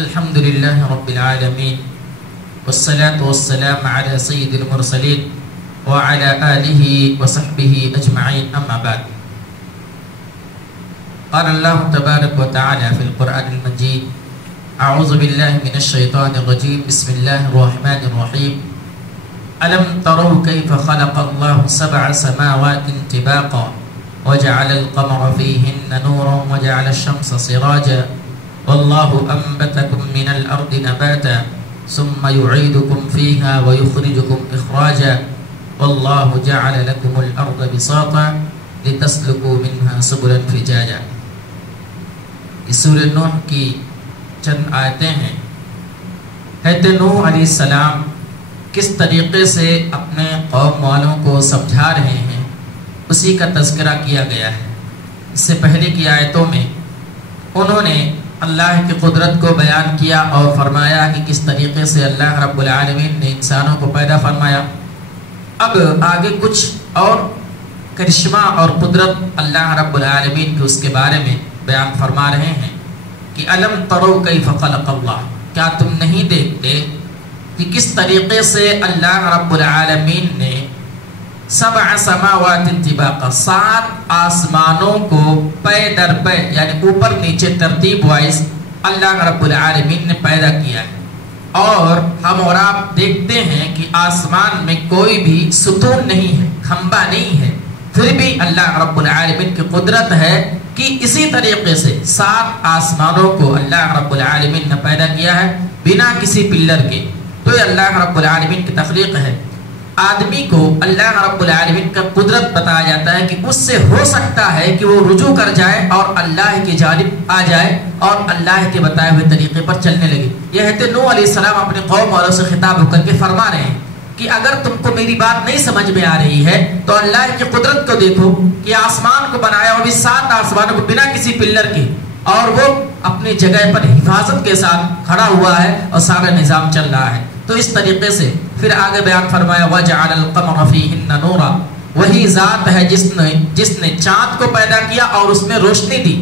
الحمد لله رب العالمين والصلاة والسلام على سيد المرسلين وعلى آله وصحبه أجمعين أما بعد. قال الله تبارك وتعالى في القرآن المجيد: أعوذ بالله من الشيطان الرجيم، بسم الله الرحمن الرحيم. ألم تروا كيف خلق الله 7 سماوات طباقا وجعل القمر فيهن نورا وجعل الشمس سراجا والله أنبتكم من الأرض نباتا ثم يعيدكم فيها ويخرجكم إخراجا والله جعل لكم الأرض بساطا لتسلكوا منها سبلا فجاجا. اس سورہ نوح کی چند آیتیں ہیں. حضرت نوح علیہ السلام کس طریقے سے اپنے قوم والوں کو سمجھا رہے ہیں اسی کا تذکرہ کیا گیا ہے. اس سے پہلے کی آیتوں میں انہوں نے اللہ کی قدرت کو بیان کیا اور فرمایا کہ کس طریقے سے اللہ رب العالمین نے انسانوں کو پیدا فرمایا. اب آگے کچھ اور کرشمہ اور قدرت اللہ رب العالمین کی اس کے بارے میں بیان فرما رہے ہیں کہ الم تروا کیف خلق اللہ، کیا تم نہیں دیکھتے کہ کس طریقے سے اللہ رب العالمین نے 7 سماوات طباقا 7 آسمانوں کو پے در پے یعنی اوپر نیچے ترتیب وائز اللہ رب العالمین نے پیدا کیا ہے. اور ہم اور آپ دیکھتے ہیں کہ آسمان میں کوئی بھی ستون نہیں ہے، کھمبا نہیں ہے، پھر بھی اللہ رب العالمین کی قدرت ہے کہ اسی طریقے سے 7 آسمانوں کو اللہ رب العالمین نے پیدا کیا ہے بنا کسی پلر کے. تو یہ اللہ رب العالمین کی تخلیق ہے. آدمی کو اللہ رب العالمین کا قدرت بتایا جاتا ہے کہ اس سے ہو سکتا ہے کہ وہ رجوع کر جائے اور اللہ کی جانب آ جائے اور اللہ کے بتائے ہوئے طریقے پر چلنے لگے. یہ حضرت نوح علیہ السلام اپنے قوم والوں سے خطاب ہو کر کے فرما رہے ہیں کہ اگر تم کو میری بات نہیں سمجھ میں آ رہی ہے تو اللہ کی قدرت کو دیکھو کہ آسمان کو بنایا وہ بھی 7 آسمانوں کو بنا کسی پلر کے، اور وہ اپنی جگہ پر حفاظت کے ساتھ کھڑا ہوا ہے اور سارا نظام چل رہا ہے. تو اس طریقے سے پھر آگے بیان فرمایا وَجَعَلَ الْقَمَرَ فِيهِنَّ نُورًا، وہی ذات ہے جس نے چاند کو پیدا کیا اور اس میں روشنی دی.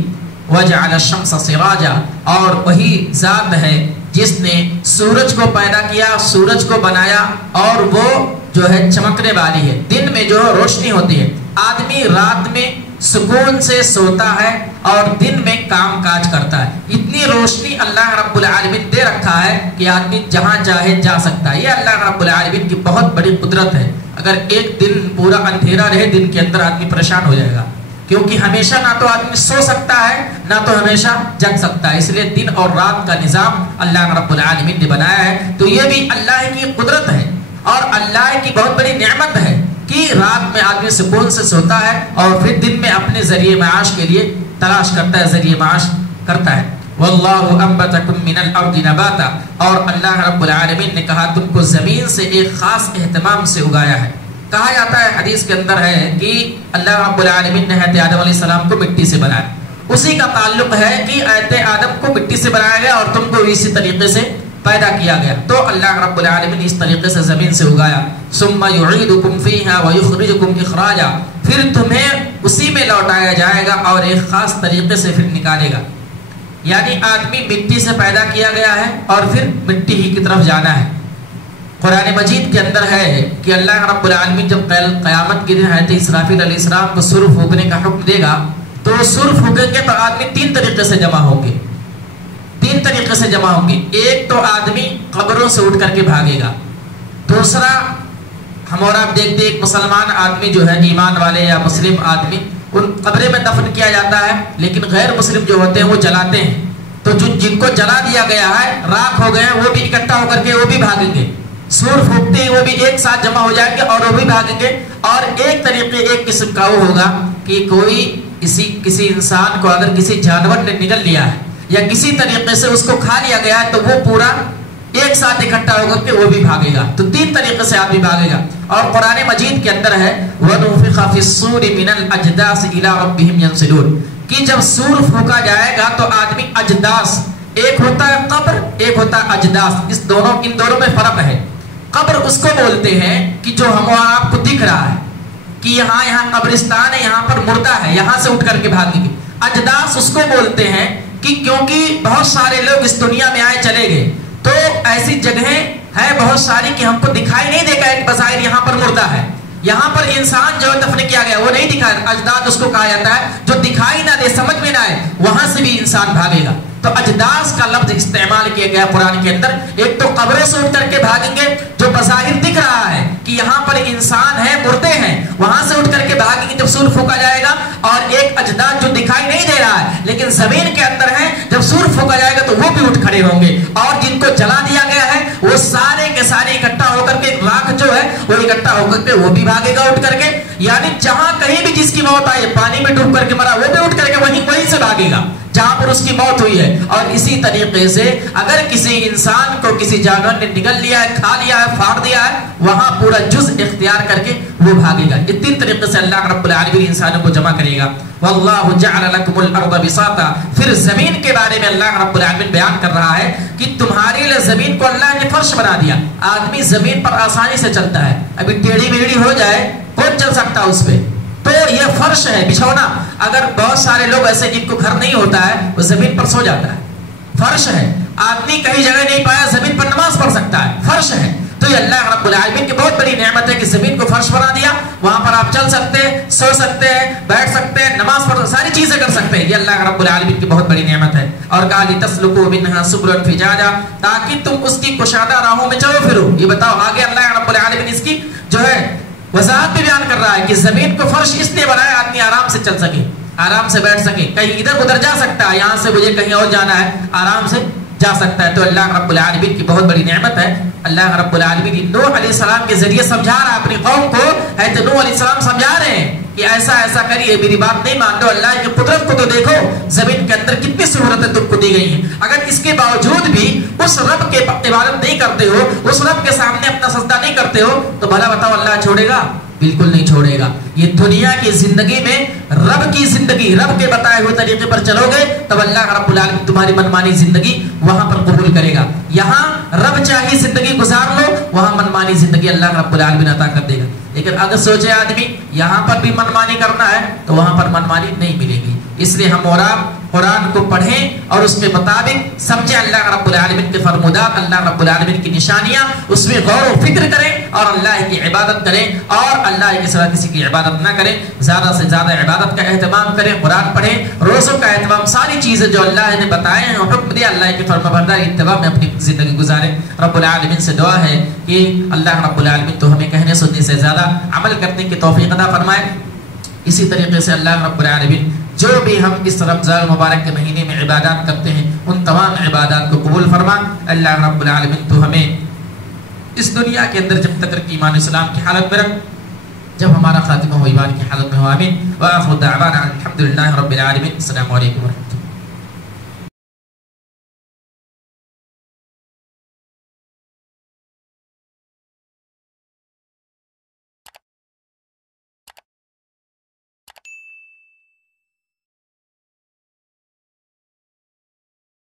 وَجَعَلَ الشَّمْسَ سِرَاجًا، اور وہی ذات ہے جس نے سورج کو پیدا کیا، سورج کو بنایا اور وہ جو ہے چمکنے والی ہے، دن میں جو ہے روشنی ہوتی ہے. آدمی رات میں سکون سے سوتا ہے اور دن میں کام کاج کرتا ہے. اتنی روشنی اللہ رب العالمین دے رکھا ہے کہ آدمی جہاں چاہے جا سکتا ہے. یہ اللہ رب العالمین کی بہت بڑی قدرت ہے. اگر ایک دن پورا اندھیرا رہے دن کے اندر آدمی پریشان ہو جائے گا، کیونکہ ہمیشہ نہ تو آدمی سو سکتا ہے نہ تو ہمیشہ جگ سکتا ہے. اس لیے دن اور رات کا نظام اللہ رب العالمین نے بنایا ہے. تو یہ بھی اللہ کی قدرت ہے اور اللہ کی بہت بڑی نعمت ہے کہ رات میں آدمی سکون سے سوتا ہے اور پھر دن میں اپنے ذریعے معاش کے لیے تلاش کرتا ہے، ذریعے معاش کرتا ہے. واللہ انبتکم من الارض نباتا، اور اللہ رب العالمین نے کہا تم کو زمین سے ایک خاص اہتمام سے اگایا ہے. کہا جاتا ہے حدیث کے اندر ہے کہ اللہ رب العالمین نے حضرت آدم علیہ السلام کو مٹی سے بنایا. اسی کا تعلق ہے کہ حضرت آدم کو مٹی سے بنایا گیا اور تم کو اسی طریقے سے پیدا کیا گیا. تو اللہ رب العالمین اس طریقے سے زمین سے اگایا. ثم يعيدكم فيها ويخرجكم اخراجا، پھر تمہیں اسی میں لوٹایا جائے گا اور ایک خاص طریقے سے پھر نکالے گا. یعنی آدمی مٹی سے پیدا کیا گیا ہے اور پھر مٹی ہی کی طرف جانا ہے. قرآن مجید کے اندر ہے کہ اللہ رب العالمین جب قیامت کے دن حضرت اسرافیل علیہ السلام کو سر پھونکنے کا حکم دے گا تو سر پھونکیں گے تو آدمی 3 طریقے سے جمع ہوں گے. 3 طریقے سے جمع ہوں گے. ایک تو آدمی قبروں سے اٹھ کر کے بھاگے گا. دوسرا ہم اور آپ دیکھتے ایک مسلمان آدمی جو ہے ایمان والے یا مسلم آدمی ان قبرے میں دفن کیا جاتا ہے، لیکن غیر مسلم جو ہوتے ہیں وہ جلاتے ہیں. تو جن کو جلا دیا گیا ہے راکھ ہو گئے ہیں وہ بھی اکٹھا ہو کر کے وہ بھی بھاگیں گے. سور پھونکتے ہیں وہ بھی ایک ساتھ جمع ہو جائیں گے اور وہ بھی بھاگیں گے. اور ایک طریقے ایک قسم کا وہ ہوگا کہ کوئی کسی انسان کو اگر کسی جانور نے نگل لیا ہے یا کسی طریقے سے اس کو کھا لیا گیا ہے تو وہ پورا ایک ساتھ اکٹھا ہو کر کے وہ بھی بھاگے گا. تو 3 طریقے سے آدمی بھاگے گا. اور قرآن مجید کے اندر ہے وَنُفِخَ فِي الصُّورِ مِنَ الْأَجْدَاثِ إِلَىٰ رَبِّهِمْ يَنْسِلُونَ، کہ جب سور پھونکا جائے گا تو آدمی اجداس، ایک ہوتا ہے قبر ایک ہوتا ہے اجداس، ان دونوں میں فرق ہے. قبر اس کو بولتے ہیں کہ جو ہم آپ کو دکھ رہا ہے کہ یہاں قبرستان ہے، یہاں پر مردہ ہے، یہاں سے اٹھ کر کے بھاگیں گے. اجداس اس کو بولتے ہیں کہ کیونکہ بہت سارے لوگ اس دنیا میں آئے چلے گئے، تو ایسی جگہیں ہیں بہت ساری کہ ہم کو دکھائی نہیں دے گا ایک بظاہر یہاں پر مردہ ہے، یہاں پر انسان جو دفن کیا گیا وہ نہیں دکھا، اجداد اس کو کہا جاتا ہے، جو دکھائی نہ دے سمجھ میں نہ آئے وہاں سے بھی انسان بھاگے گا۔ تو اجداث کا لفظ استعمال کیا گیا قرآن کے اندر، ایک تو قبروں سے اٹھ کر کے بھاگیں گے جو بظاہر دکھ رہا ہے کہ یہاں پر انسان ہے مردے ہیں، وہاں سے اٹھ کر کے بھاگیں گے جب سور پھونکا جائے گا، اور ایک اجداث جو دکھائی نہیں دے رہا ہے لیکن زمین کے اندر ہے، جب سور پھونکا جائے گا تو وہ بھی اٹھ کھڑے ہوں گے، اور جن کو جلا دیا گیا ہے وہ سارے کے سارے اکٹھا ہو کر کے راکھ جو ہے وہ اکٹھا ہو کر کے وہ بھی بھاگے گا اٹھ کر کے، یعنی جہاں کہیں بھی جس کی موت آئی، پانی میں ڈوب کر کے مرا وہ بھی اٹھ کر کے وہیں سے بھاگے گا جہاں پر اس کی موت ہوئی ہے۔ اور اسی طریقے سے اگر کسی انسان کو کسی جانور نے نگل لیا ہے، کھا لیا ہے، پھاڑ دیا ہے، وہاں پورا جز اختیار کر کے وہ بھاگے گا۔ یہ تین طریقے سے اللہ رب العالمین انسانوں کو جمع کرے گا۔ واللہ جعل لکم الارض بساطا، پھر زمین کے بارے میں اللہ رب العالمین بیان کر رہا ہے کہ تمہارے لیے زمین کو اللہ نے فرش بنا دیا۔ آدمی زمین پر آسانی سے چلتا ہے، ابھی ٹیڑھی میڑھی ہو جائے کون چل سکتا اس پہ؟ تو یہ فرش ہے بچھونا، اگر بہت سارے لوگ ایسے جن کو گھر نہیں ہوتا ہے وہ زمین پر سو جاتا ہے، فرش ہے۔ آدمی کہیں جگہ نہیں پایا زمین پر نماز پڑھ سکتا ہے، فرش ہے۔ تو یہ اللہ رب العالمین کی بہت بڑی نعمت ہے کہ زمین کو فرش بنا دیا، وہاں پر آپ چل سکتے ہیں، سو سکتے ہیں، بیٹھ سکتے ہیں، نماز پڑھ ساری چیزیں کر سکتے ہیں، یہ اللہ رب العالمین کی بہت بڑی نعمت ہے۔ اور کہا لِتَسْلُكُوا مِنْهَا سُبُلًا فِجَاجًا، تاکہ تم اس کی کشادہ راہوں میں چلو پھرو۔ یہ بتاؤ آگے اللہ رب العالمین اس کی جو ہے وضاحت بھی بیان کر رہا ہے کہ زمین کو فرش اس لیے بنایا آدمی آرام سے چل سکے، آرام سے بیٹھ سکے، کہیں ادھر ادھر جا سکتا ہے، یہاں سے مجھے کہیں اور جانا ہے آرام سے جا سکتا ہے۔ تو اللہ رب العالمین کی بہت بڑی نعمت ہے۔ اللہ رب العالمین نوح علیہ السلام کے ذریعے سمجھا رہا ہے اپنی قوم کو، حضرت نوح علیہ السلام سمجھا رہے ہیں کہ ایسا ایسا کریے، میری بات نہیں مان دو، اللہ کی قدرت کو تو دیکھو، زمین کے اندر کتنی سہولتیں تم کو دی گئی ہیں، اگر اس کے باوجود بھی اس رب کے عبادت نہیں کرتے ہو، اس رب کے سامنے اپنا سجدہ نہیں کرتے ہو، تو بھلا بتاؤ اللہ چھوڑے گا؟ بالکل نہیں چھوڑے گا۔ یہ دنیا کی زندگی میں رب کی زندگی، رب کے بتائے ہوئے طریقے پر چلو گے تب اللہ رب العالمین تمہاری منمانی زندگی وہاں پر قبول کرے گا۔ یہاں رب چاہی زندگی گزار لو، وہاں منمانی زندگی اللہ رب العالمین عطا کر دے گا۔ لیکن اگر سوچے آدمی یہاں پر بھی منمانی کرنا ہے تو وہاں پر منمانی نہیں ملے گی۔ اس لیے ہم اور آپ قرآن کو پڑھیں اور اس کے مطابق سمجھیں اللہ رب العالمین کے فرمودات، اللہ رب العالمین کی نشانیاں، اس میں غور و فکر کریں اور اللہ کی عبادت کریں، اور اللہ کے سوا کسی کی عبادت نہ کریں، زیادہ سے زیادہ عبادت کا اہتمام کریں، قرآن پڑھیں، روزوں کا اہتمام، ساری چیزیں جو اللہ نے بتائے ہیں حکم دیا اللہ کے فرمانبرداری اتباع میں اپنی زندگی گزاریں۔ رب العالمین سے دعا ہے کہ اللہ رب العالمین تو ہمیں کہنے سننے سے زیادہ عمل کرنے کی توفیق عطا فرمائے۔ اسی طریقے سے اللہ رب العالمین جو بھی ہم اس رمضان مبارک کے مہینے میں عبادات کرتے ہیں ان تمام عبادات کو قبول فرما۔ اللہ رب العالمین تو ہمیں اس دنیا کے اندر جب تک ایمان اسلام کی حالت میں رکھ، جب ہمارا خاتمہ ہو ایمان کی حالت میں ہو، آمین۔ وآخر دعوانا الحمدللہ رب العالمین۔ السلام علیکم ورحمۃ اللہ۔